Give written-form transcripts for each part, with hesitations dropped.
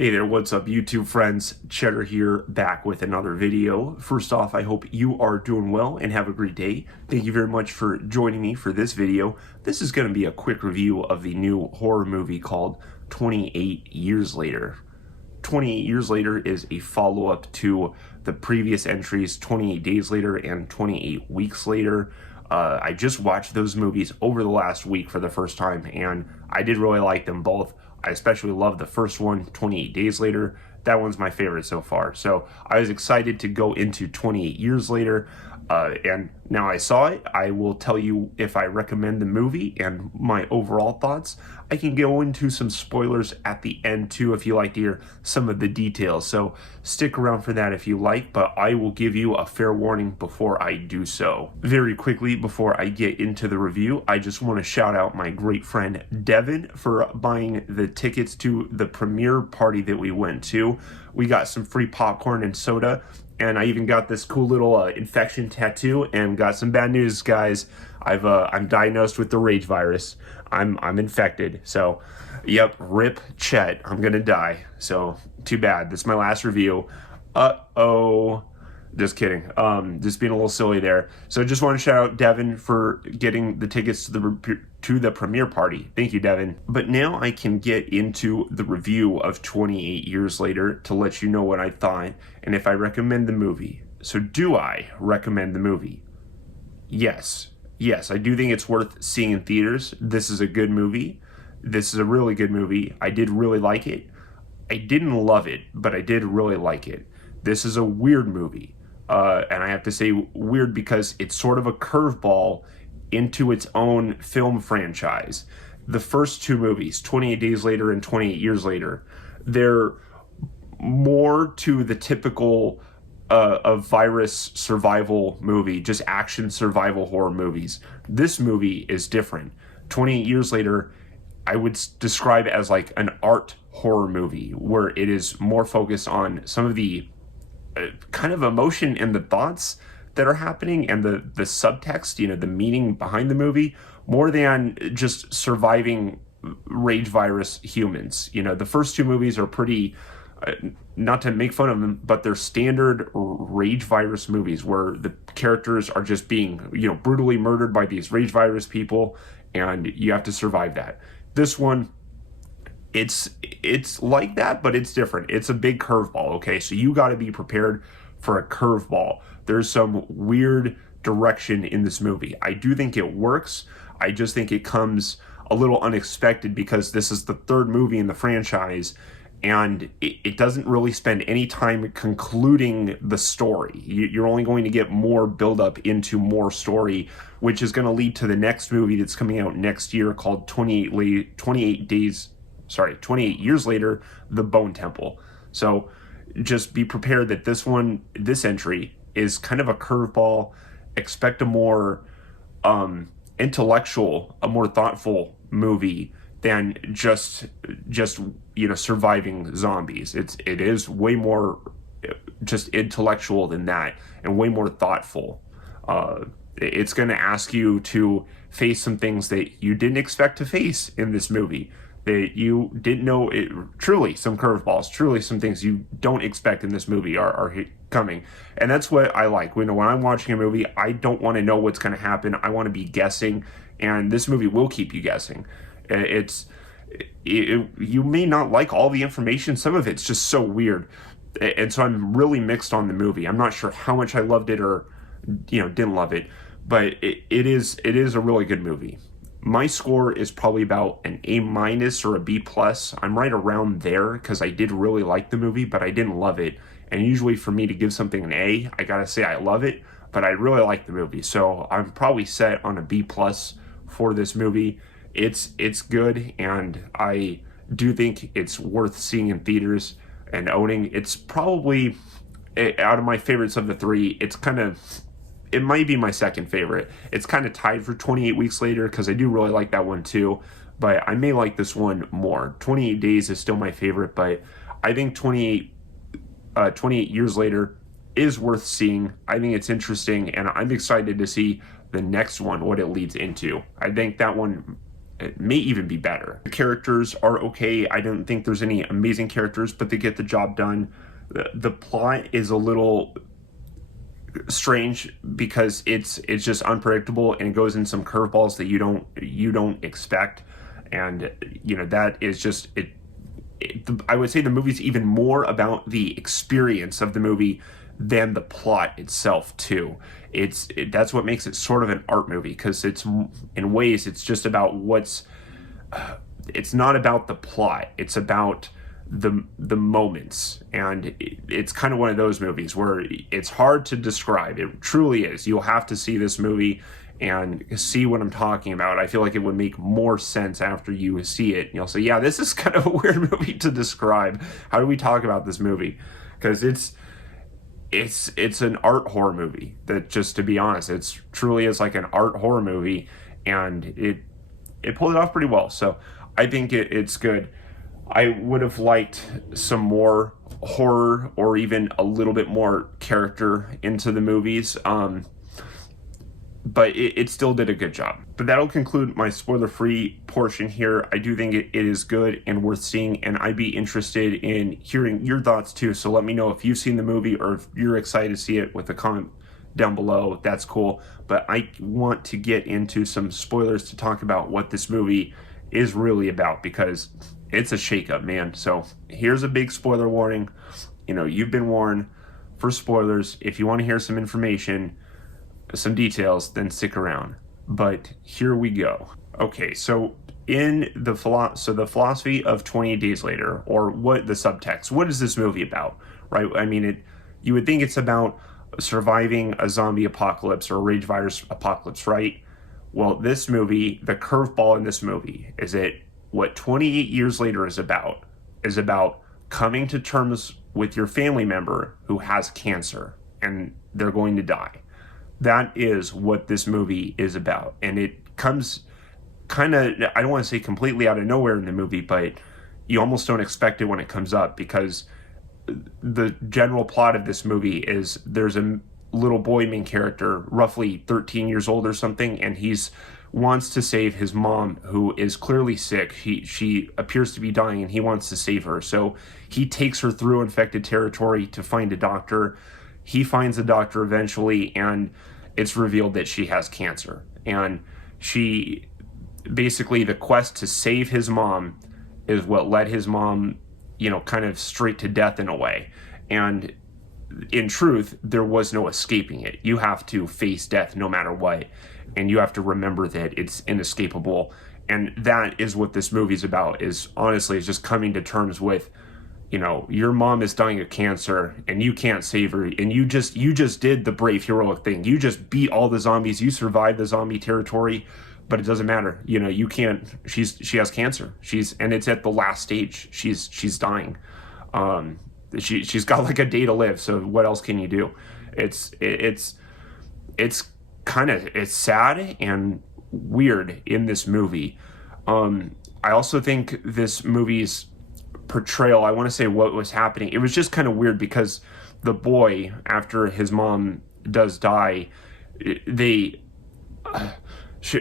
Hey there, what's up YouTube friends? Chetter here, back with another video. First off, I hope you are doing well and have a great day. Thank you very much for joining me for this video. This is going to be a quick review of the new horror movie called 28 Years Later. 28 Years Later is a follow-up to the previous entries, 28 Days Later and 28 Weeks Later. I just watched those movies over the last week for the first time, and I did really like them both. I especially love the first one, 28 Days Later. That one's my favorite so far. So I was excited to go into 28 Years Later, and now I saw it. I will tell you if I recommend the movie and my overall thoughts. I can go into some spoilers at the end too if you like to hear some of the details. So stick around for that if you like, but I will give you a fair warning before I do so. Very quickly, before I get into the review, I just want to shout out my great friend Devin for buying the tickets to the premiere party that we went to. We got some free popcorn and soda, and I even got this cool little infection tattoo. And got some bad news, guys. I'm diagnosed with the rage virus. I'm infected. So, yep, rip Chet. I'm gonna die. So, too bad. This is my last review. Uh-oh. Just kidding. Just being a little silly there. So, just want to shout out Devin for getting the tickets to the premiere party. Thank you, Devin. But now I can get into the review of 28 Years Later to let you know what I thought and if I recommend the movie. So, do I recommend the movie? Yes. Yes, I do think it's worth seeing in theaters. This is a good movie. This is a really good movie. I did really like it. I didn't love it, but I did really like it. This is a weird movie. And I have to say weird because it's sort of a curveball into its own film franchise. The first two movies, 28 Days Later and 28 Years Later, they're more to the typical a virus survival movie, just action survival horror movies. This movie is different. 28 Years Later, I would describe it as like an art horror movie where it is more focused on some of the kind of emotion and the thoughts that are happening and the subtext, the meaning behind the movie, more than just surviving rage virus humans. The first two movies are pretty, not to make fun of them, but they're standard rage virus movies where the characters are just being, brutally murdered by these rage virus people, and you have to survive that. This one, it's like that, but it's different. It's a big curveball, okay? So you got to be prepared for a curveball. There's some weird direction in this movie. I do think it works. I just think it comes a little unexpected because this is the third movie in the franchise, and it doesn't really spend any time concluding the story. You're only going to get more buildup into more story, which is going to lead to the next movie that's coming out next year called 28 Years Later, The Bone Temple. So just be prepared that this entry is kind of a curveball. Expect a more intellectual, a more thoughtful movie than just surviving zombies. It is way more just intellectual than that, and way more thoughtful. It's going to ask you to face some things that you didn't expect to face in this movie, that you didn't know. Truly some curveballs, truly some things you don't expect in this movie are coming. And that's what I like. When I'm watching a movie, I don't want to know what's going to happen. I want to be guessing, and this movie will keep you guessing. You may not like all the information. Some of it's just so weird, and so I'm really mixed on the movie. I'm not sure how much I loved it or didn't love it, but it is a really good movie. My score is probably about an A- or a B+. I'm right around there because I did really like the movie, but I didn't love it. And usually for me to give something an A, I gotta say I love it, but I really like the movie. So I'm probably set on a B+ for this movie. It's good, and I do think it's worth seeing in theaters and owning. It's probably, out of my favorites of the three, it might be my second favorite. It's kind of tied for 28 Weeks Later because I do really like that one too, but I may like this one more. 28 Days is still my favorite, but I think 28 Years Later is worth seeing. I think it's interesting, and I'm excited to see the next one, what it leads into. I think that one it may even be better. The characters are okay. I don't think there's any amazing characters, but they get the job done. The plot is a little strange because it's just unpredictable, and it goes in some curveballs that you don't expect, and that is just it. I would say the movie's even more about the experience of the movie than the plot itself too. That's what makes it sort of an art movie, because it's in ways it's just about it's not about the plot, it's about the moments, and it's kind of one of those movies where it's hard to describe. It truly is. You'll have to see this movie and see what I'm talking about. I feel like it would make more sense after you see it. You'll say, yeah, this is kind of a weird movie to describe. How do we talk about this movie? Because it's an art horror movie that, just to be honest, it's truly is like an art horror movie, and it pulled it off pretty well. So I think it's good. I would have liked some more horror, or even a little bit more character into the movies, but it still did a good job. But that'll conclude my spoiler-free portion here. I do think it is good and worth seeing, and I'd be interested in hearing your thoughts too. So let me know if you've seen the movie, or if you're excited to see it, with a comment down below. That's cool. But I want to get into some spoilers to talk about what this movie is really about, because it's a shakeup, man. So here's a big spoiler warning. You've been warned for spoilers. If you want to hear some information, some details, then stick around. But here we go. Okay, so in the philosophy of 28 Days Later, or what the subtext, what is this movie about, right? I mean, you would think it's about surviving a zombie apocalypse or a rage virus apocalypse, right? Well, this movie, the curveball in this movie is that what 28 years later is about coming to terms with your family member who has cancer and they're going to die. That is what this movie is about. And it comes kind of, I don't want to say completely out of nowhere in the movie, but you almost don't expect it when it comes up, because the general plot of this movie is there's a little boy main character, roughly 13 years old or something, and he's wants to save his mom, who is clearly sick. She appears to be dying, and he wants to save her. So he takes her through infected territory to find a doctor. He finds a doctor eventually, and it's revealed that she has cancer. And basically the quest to save his mom is what led his mom, kind of straight to death in a way. And in truth, there was no escaping it. You have to face death no matter what. And you have to remember that it's inescapable. And that is what this movie's about, is honestly, is just coming to terms with, your mom is dying of cancer and you can't save her. And you just did the brave, heroic thing. You just beat all the zombies. You survived the zombie territory, but it doesn't matter. You can't, she has cancer. And it's at the last stage. She's dying. She's got like a day to live. So what else can you do? It's sad and weird in this movie. I also think this movie's portrayal, I want to say what was happening, it was just kind of weird, because the boy, after his mom does die,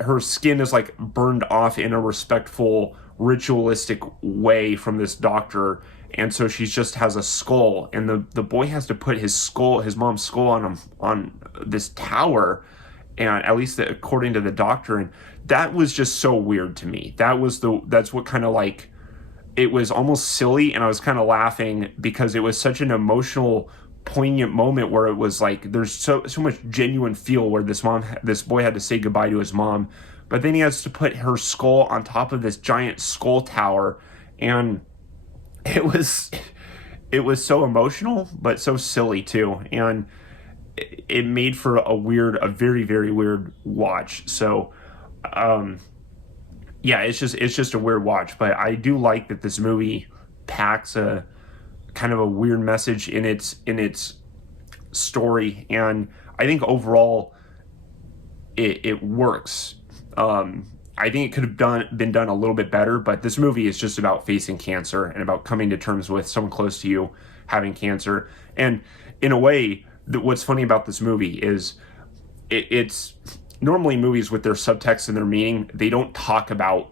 her skin is like burned off in a respectful, ritualistic way from this doctor, and so she just has a skull, and the boy has to put his mom's skull on this tower, and at least according to the doctor, and that was just so weird to me. That's what kind of like, it was almost silly, and I was kind of laughing because it was such an emotional, poignant moment where it was like there's so much genuine feel where this boy had to say goodbye to his mom, but then he has to put her skull on top of this giant skull tower, and it was so emotional but so silly too, and it made for a very, very weird watch. So yeah, it's just a weird watch, but I do like that this movie packs a kind of a weird message in its story, and I think overall it works. I think it could have been done a little bit better, but this movie is just about facing cancer and about coming to terms with someone close to you having cancer. And in a way, what's funny about this movie is it's normally movies with their subtext and their meaning, they don't talk about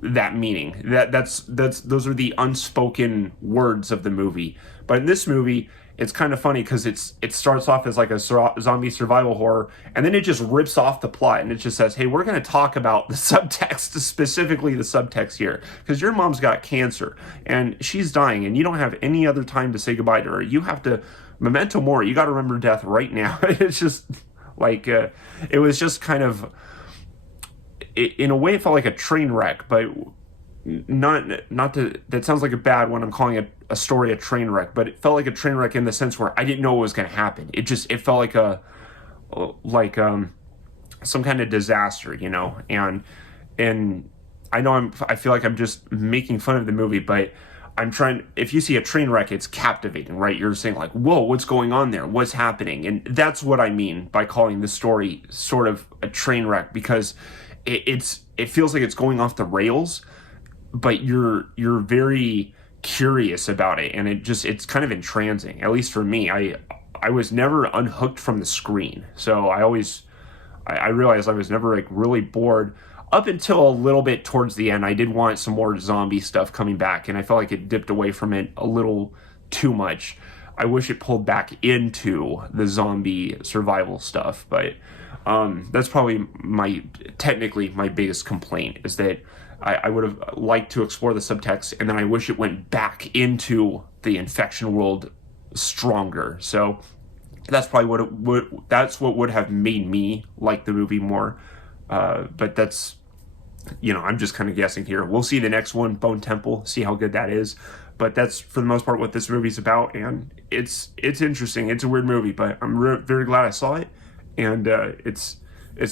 that meaning. That's those are the unspoken words of the movie. But in this movie, it's kind of funny because it starts off as like a zombie survival horror, and then it just rips off the plot, and it just says, hey, we're going to talk about the subtext, specifically the subtext here, because your mom's got cancer and she's dying, and you don't have any other time to say goodbye to her. You have to memento mori. You got to remember death right now. It's just like it was just kind of, in a way, it felt like a train wreck, but not to, that sounds like a bad one. I'm calling it a story a train wreck, but it felt like a train wreck in the sense where I didn't know what was going to happen. It felt like some kind of disaster, you know. And I know I feel like I'm just making fun of the movie, but I'm trying, if you see a train wreck, it's captivating, right? You're saying like, whoa, what's going on there? What's happening? And that's what I mean by calling the story sort of a train wreck, because it feels like it's going off the rails, but you're very curious about it, and it's kind of entrancing. At least for me, I was never unhooked from the screen, so I realized I was never like really bored up until a little bit towards the end. I did want some more zombie stuff coming back, and I felt like it dipped away from it a little too much. I wish it pulled back into the zombie survival stuff, but that's probably technically my biggest complaint, is that I would have liked to explore the subtext, and then I wish it went back into the infection world stronger. So that's probably what would have made me like the movie more. But that's, you know, I'm just kind of guessing here. We'll see the next one, Bone Temple, see how good that is. But that's, for the most part, what this movie's about, and it's interesting. It's a weird movie, but I'm very glad I saw it, and it's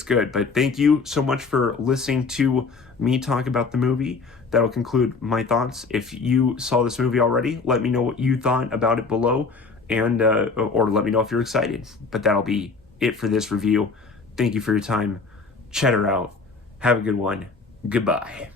good. But thank you so much for listening to me talk about the movie. That'll conclude my thoughts. If you saw this movie already, let me know what you thought about it below, and or let me know if you're excited. But that'll be it for this review. Thank you for your time. Chetter out. Have a good one. Goodbye.